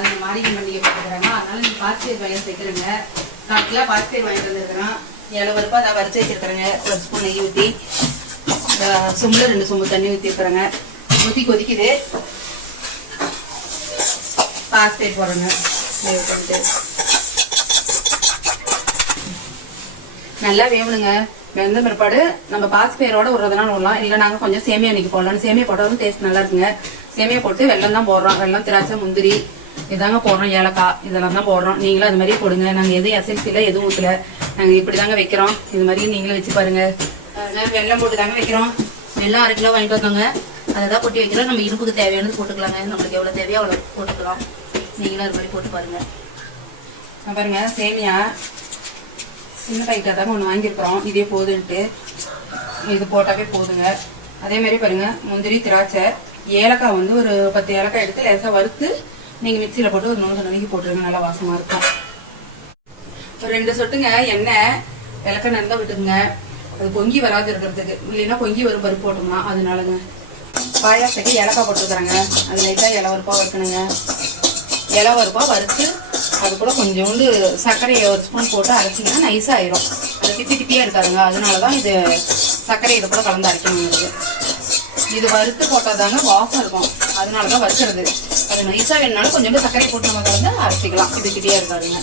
அது மாரியம்மன் பண்டிகை போட்டுக்கிறாங்க அதனால நீ பாசிட்டிவ் பையன் சேர்க்குறேங்க காட்டில் பாசிட்டிவ் வாங்கிட்டு வந்துருக்கிறேன். ஏழு ரூபாய் அதை வரைச்சி வச்சிருக்கிறேங்க. ஒரு ஸ்பூன் நெய் ஊற்றி சும்மில் ரெண்டு சொம்பு தண்ணி ஊற்றிருக்கிறேங்க ஊற்றி கொதிக்குது. பாஸ்பேட் போடுறேங்க. பண்ணிட்டு. நல்லா வேவணுங்க. வெந்த பிற்பாடு நம்ம பாஸ்பேரோட விடுறதுனால விடலாம் இல்லை நாங்கள் கொஞ்சம் சேமியா அன்னைக்கு போடலாம். சேமியா போட்டாலும் டேஸ்ட் நல்லா இருக்குங்க. சேமியா போட்டு வெல்லம் தான் போடுறோம். வெல்லம் திராட்சை முந்திரி இதாங்க போடுறோம் ஏலக்காய் இதெல்லாம் தான் போடுறோம். நீங்களும் அது மாதிரி போடுங்க. நாங்கள் எதுவும் எசன்சியில் எதுவும் ஊற்றல நாங்கள் இப்படி தாங்க வைக்கிறோம். இது மாதிரி நீங்களும் வச்சு பாருங்க. அதனால வெள்ளம் போட்டு தாங்க வைக்கிறோம். வெள்ளம் அரை கிலோ வாங்கிட்டு வந்தாங்க. அதை தான் கொட்டி வைக்கிறோம். நம்ம இரும்புக்கு தேவையானது போட்டுக்கலாங்க. நம்மளுக்கு எவ்வளோ தேவையோ அவ்வளோ போட்டுக்கலாம். நீங்களும் அது மாதிரி போட்டு பாருங்க. பாருங்க. சேமியா. சின்ன டைட்டாக தாங்க ஒன்று வாங்கியிருக்கிறோம். இதே போதுன்ட்டு. இது போட்டாவே போதுங்க. அதே மாதிரி பாருங்க. முந்திரி திராட்சை. ஏலக்காய் வந்து ஒரு பத்து ஏலக்காய் எடுத்து லேசாக வறுத்து நீங்கள் மிக்சியில் போட்டு ஒரு நூறு நினைக்கி போட்டுருங்க நல்லா வாசமாக இருக்கும். ஒரு ரெண்டு சொட்டுங்க எண்ணெய் விளக்கெண்ணெய் இருந்தால் விட்டுக்குங்க. அது பொங்கி வராது இருக்கிறதுக்கு. இல்லைன்னா பொங்கி வரும் பருப்பு போட்டோம்னா அதனாலங்க பாயாசத்துக்கு இலக்கா போட்டுருக்குறாங்க. அது லைட்டாக இலை பருப்பாக வறுக்கணுங்க. இலை வறுப்பாக வறுத்து அது கூட கொஞ்சோண்டு சர்க்கரையை ஒரு ஸ்பூன் போட்டு அரைச்சிங்கன்னா நைஸாக ஆயிரும். அது திப்பி திப்பியாக இருக்காதுங்க. அதனால தான் இது சர்க்கரை இது கூட கலந்து அரைக்கணுங்கிறது இது வறுத்து போட்டால் தாங்க வாசம் இருக்கும். அதனால தான் வறுக்கிறது. அது நைஸாக வேணுனாலும் கொஞ்சோண்டு சர்க்கரை போட்டு நம்ம கலந்து அரைச்சிக்கலாம். இது திப்பியாக இருக்காதுங்க.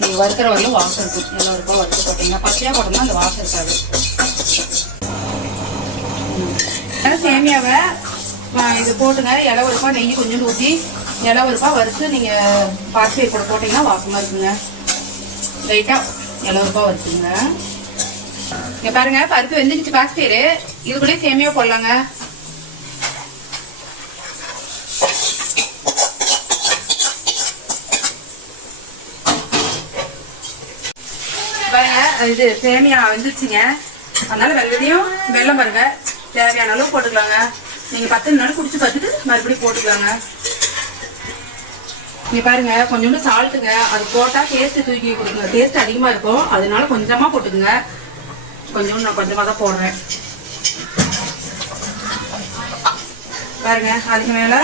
நீங்கள் வறுக்கிற வரையும் வாசம் இருக்கும். எல்லாம் இருக்கும் வறுத்து போட்டிங்கன்னா பச்சையாக போட்டோம்னா அந்த வாசம் இருக்காது. சேமியாவை இது போட்டுங்க. இலை ஒருப்பா நெய் கொஞ்சம் ஊற்றி இலை ஒருப்பா வறுத்து நீங்கள் பாசி கூட போட்டிங்கன்னா வாசமாக இருக்குங்க. லைட்டாக இலை ஒருப்பா வறுத்துங்க. இங்க பாருங்க பருப்பு வெந்துக்கிச்சு பாசிட்டேரு இது கூட சேமியா போடலாங்க. பாருங்க இது சேமியா வெந்துருச்சுங்க. அதனால வெள்ளத்தையும் வெள்ளம் பாருங்க. தேவையான அளவு போட்டுக்கலாங்க. நீங்க பத்து நாள் குடிச்சு பார்த்துட்டு மறுபடியும் போட்டுக்கலாங்க. இங்க பாருங்க கொஞ்சோண்டு சால்ட்டுங்க அது போட்டா டேஸ்ட் தூக்கி கொடுங்க டேஸ்ட் அதிகமா இருக்கும். அதனால கொஞ்சமா போட்டுக்குங்க. கொஞ்சோண்டு நான் கொஞ்சமாக தான் போடுறேன். பாருங்க அதுக்கு மேல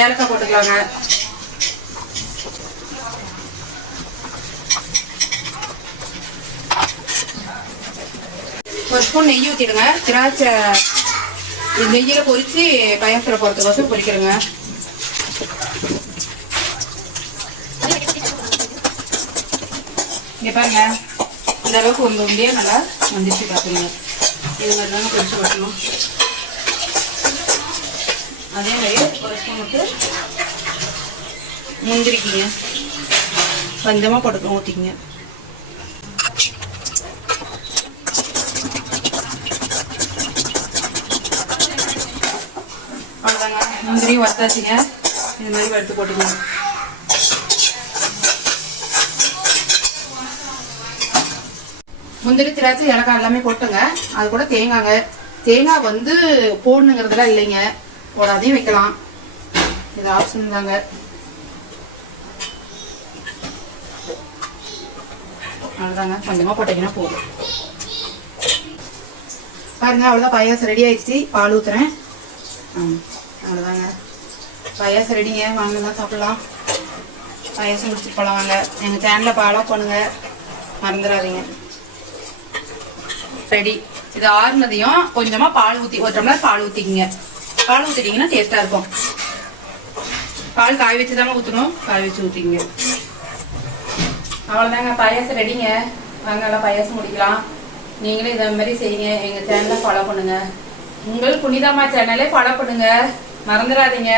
ஏலக்காய் போட்டுக்கலாங்க. ஒரு ஸ்பூன் நெய் ஊற்றிடுங்க திராட்சை நெய்யில் நெய்யில பொரிச்சு பயத்தில் போகிறதுக்கோசம் பொறிக்கிறேங்க இங்கே பாருங்க. இந்த அளவுக்கு உங்க உண்டியே நல்லா வந்துச்சு பார்த்துங்க இது மாதிரி தாங்க பொரிச்சு வைக்கணும் அதே மாதிரி ஒரு ஸ்பூனுக்கு முந்திரிக்கிங்க. கொஞ்சமாக போட்டு ஊற்றிக்கிங்க அவ்வளோதாங்க முந்திரி வறுத்தாச்சுங்க இது மாதிரி வறுத்து போட்டுக்கணும் முந்திரி திராட்சை ஏலக்காய் எல்லாமே போட்டுங்க. அது கூட தேங்காங்க. தேங்காய் வந்து போடணுங்கிறதுலாம் இல்லைங்க. போடாதையும் வைக்கலாம். இது ஆப்ஷன் தாங்க. அவ்வளோதாங்க கொஞ்சமாக போட்டிங்கன்னா போதும். பாருங்க அவ்வளோதான் பாயாசம் ரெடி ஆயிடுச்சு. பால் ஊற்றுறேன் ம் அவ்வளோதாங்க பாயாசம் ரெடிங்க வாங்க தான் சாப்பிட்லாம். பாயாசம் குடிச்சிட்டு போகலாம் வாங்க. எங்கள் சேனலில் ஃபாலோ பண்ணுங்கள் மறந்துடாதீங்க. ரெடி இது ஆறுனதையும் கொஞ்சமா பால் ஊத்தி ஒரு டம்ளர் பால் ஊத்திக்கிங்க. பால் ஊத்திட்டீங்கன்னா டேஸ்டா இருக்கும். பால் காய வச்சு தாங்க ஊற்றணும் காய வச்சு ஊற்றிங்க அவ்வளோதாங்க பாயாசம் ரெடிங்க வாங்க நல்லா பாயாசம் முடிக்கலாம். நீங்களும் இதே மாதிரி செய்யுங்க. எங்கள் சேனலை ஃபாலோ பண்ணுங்க. உங்கள் புனிதம்மா சேனலே ஃபாலோ பண்ணுங்க. மறந்துடாதீங்க.